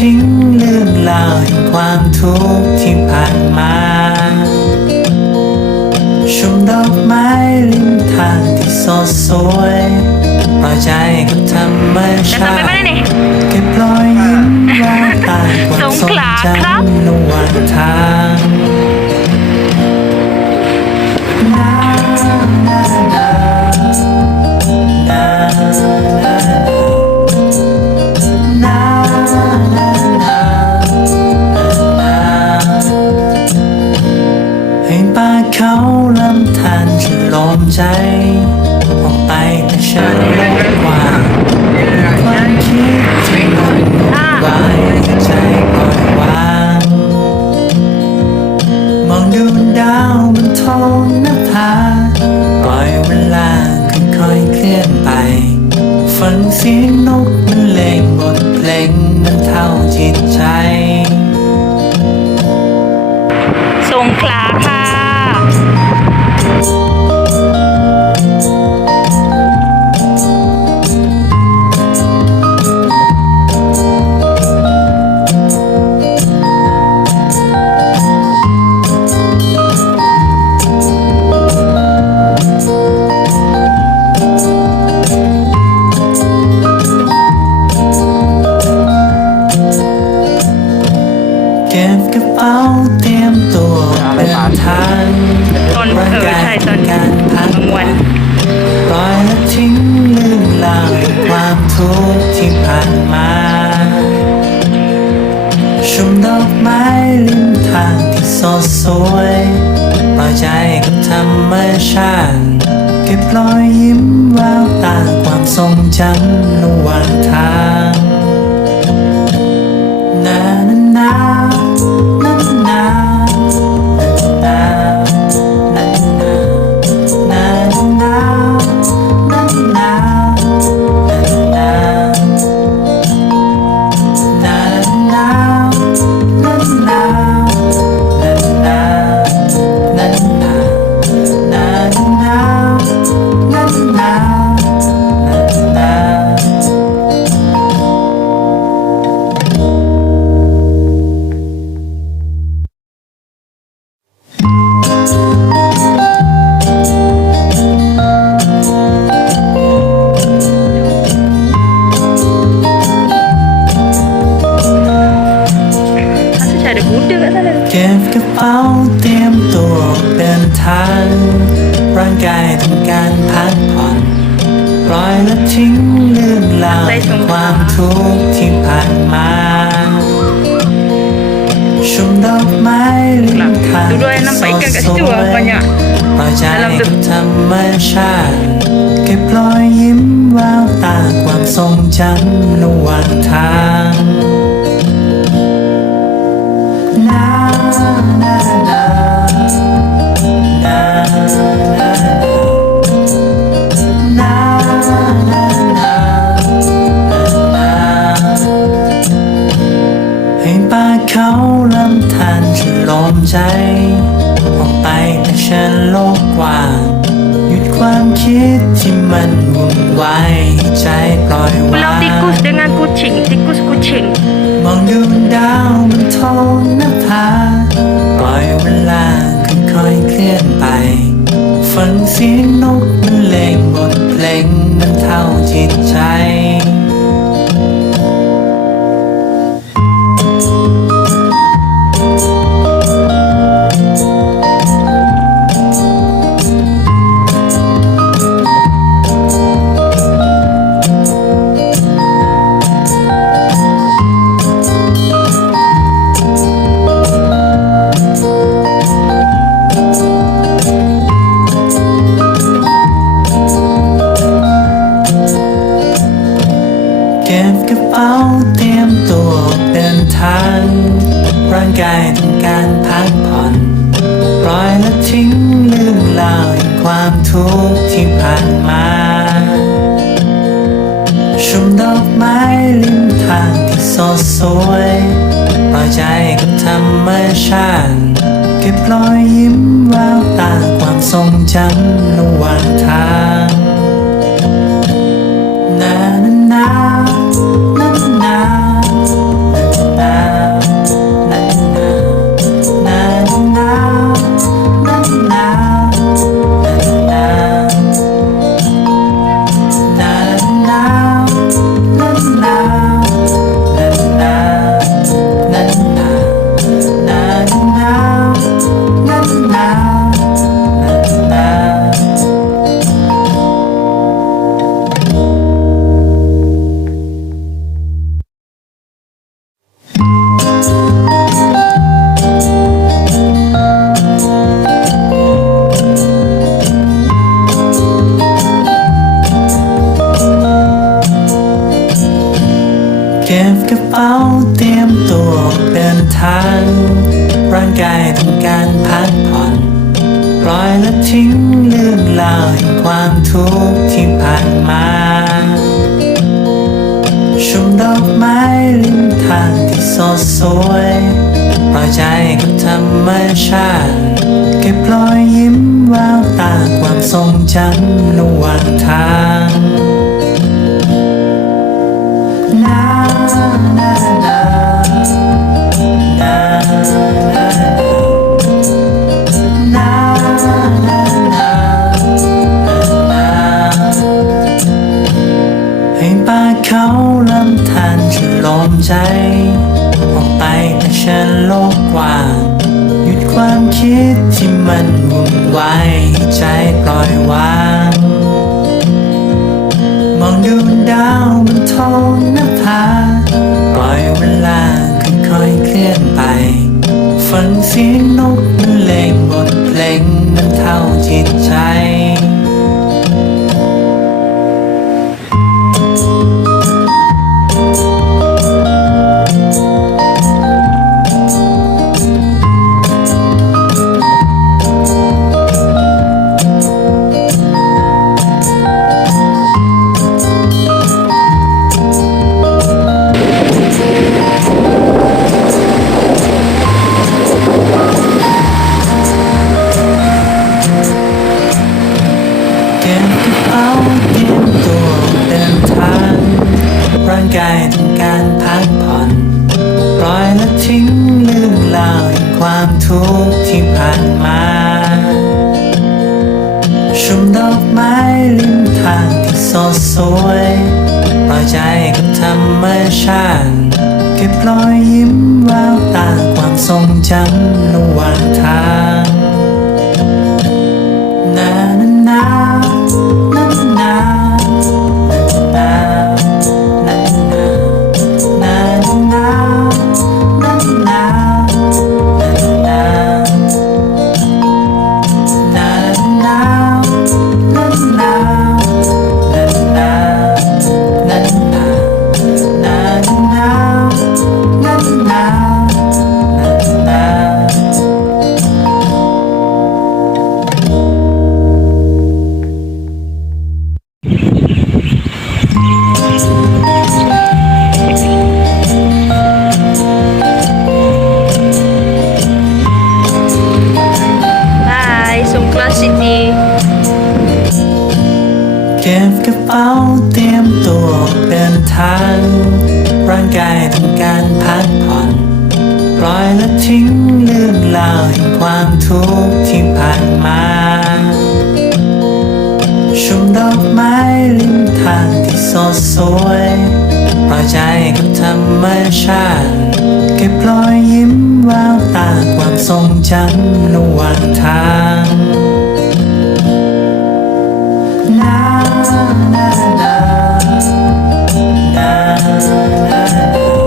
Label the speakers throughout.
Speaker 1: ทิ้งเรื่องราวแห่งความทุกข์ที่ผ่านมาชมดอกไม้ริมทางที่สดสวยปล่อยใจกับธรรม
Speaker 2: แล้ว
Speaker 1: ชา
Speaker 2: ทำไม
Speaker 1: ติ
Speaker 2: ไม่ได้นี่
Speaker 1: เก็บรอยยิ้มแววตาความทรง
Speaker 2: สงขลา
Speaker 1: จ
Speaker 2: ครับำ
Speaker 1: ระหว่างทาง เขาลำธารจะลมใจ ออกไปแต่ฉันโลกกว้างความคิดที่มันวายใจปล่อยวางมองดูดาวบนท้องนภาปล่อยเวลาค่อยๆเคลื่อนไป ฟังเสียงนกบรรเลงบทเพลงมันเท่าจิตใจ
Speaker 2: สงขลาค่ะ
Speaker 1: บกระเป๋าเตรียมตัวเดินทาง
Speaker 2: ตอนเออใช่ตอน
Speaker 1: การพัก
Speaker 2: วัน
Speaker 1: ปล่อยและทิ้งเรื่องราวแห่งความทุกข์ที่ผ่านมาชมดอกไม้ริมทางที่สดสวยปล่อยใจกับธรรมชาติเก็บรอยยิ้มแววตาความทรงจำระหว่างทาง
Speaker 2: ดิ
Speaker 1: นทางร่างกายต้องการพักผ่อนปล่อยและทิ้งเรื่องราวความทุกข์ที่ผ่านมาชมดอกไม้ริมทาง
Speaker 2: ดูด้วยน้ำไป
Speaker 1: ล่อยใจกับธรรมชาติเก็บรอยยิ้มแววตาความทรงจำระหว่างทาง ท้องนภาปล่อยเวลาค่อยๆเคลื่อนไปฟังเสียงนกมันเลงบทเพลงมันเท่าจิตใจ ดสวยปล่อยใจกับธรรมชาติเก็บรอยยิ้มแววตาความทรงจำระหว่างทาง ทาง ร่างกายต้องการพักผ่อนปล่อยและทิ้งเรื่องราวแห่งความทุกข์ที่ผ่านมาชมดอกไม้ริมทางที่สดสวยปล่อยใจกับธรรมชาติเก็บรอยยิ้มแววตาความทรงจำระหว่างทาง ให้ป่าเขาลำธารจะลมใจ ออกไปแต่ฉันโลกกว้างหยุดความคิดที่มันวุ่นวายให้ใจปล่อยวาง มองดูดาวบนท้องนภาปล่อยเวลาค่อยๆเคลื่อน ฝันเสียงนกบรรเลงบทเพลงมันเท่าจิตใจานมา ชมดอกไม้ริมทางที่สดสวยปล่อยใจกับธรรมชาติเก็บรอยยิ้มแววตาความทรงจำระหว่างทาง
Speaker 2: รื่
Speaker 1: องราวแห่งความทุกข์ที่ผ่านมาชมดอกไม้ริมทางที่สดสวยปล่อยใจกับธรรมชาติเก็บรอยยิ้มแววตาความทรงจำระหว่างทางนานานานานานา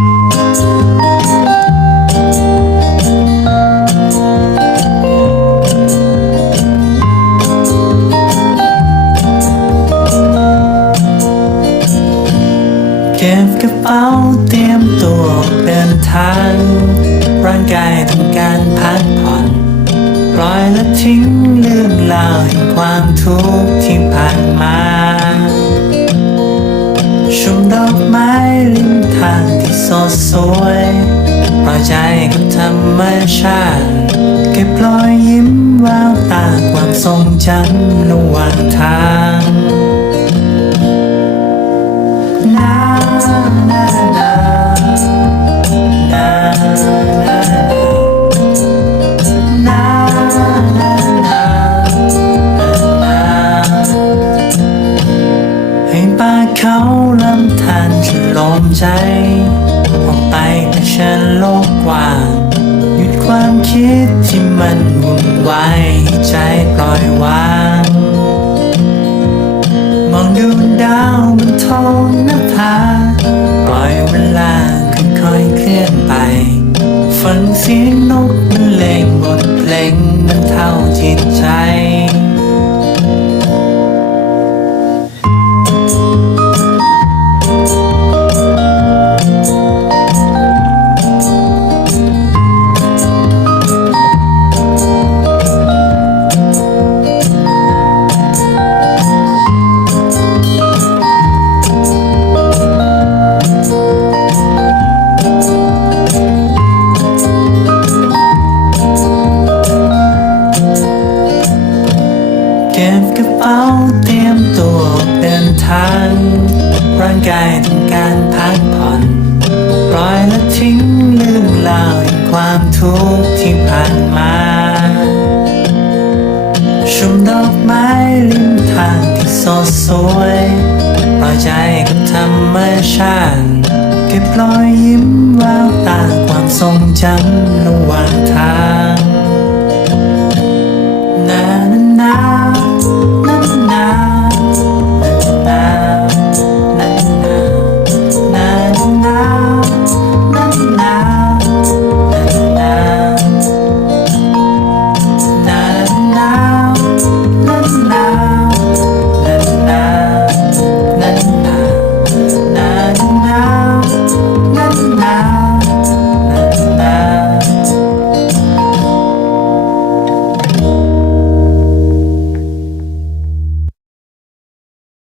Speaker 1: ก็บกระเป๋าเตรียมตัวเดินทาง ร่างกายต้องการพักผ่อนปล่อยและทิ้งเรื่องราวแห่งความทุกข์ที่ผ่านมา ดอกไม้ริมทางที่สดสวยปล่อยใจกับธรรมชาติเก็บรอยยิ้มแววตาความทรงจำระหว่างทาง ใจ ออกไปแต่ฉันโลกกว้างหยุดความคิดที่มันวุ่นวายให้ใจปล่อยวางมองดูดาวบนท้องนภาปล่อยเวลาค่อยๆเคลื่อนไป ฟังเสียงนกบรรเลงบทเพลงมันเท่าจิตใจ ทุกที่ผ่านมาชมดอกไม้ริมทางที่สดสวยปล่อยใจกับธรรมชาติเก็บรอยยิ้มแววตาความทรงจำระหว่างทาง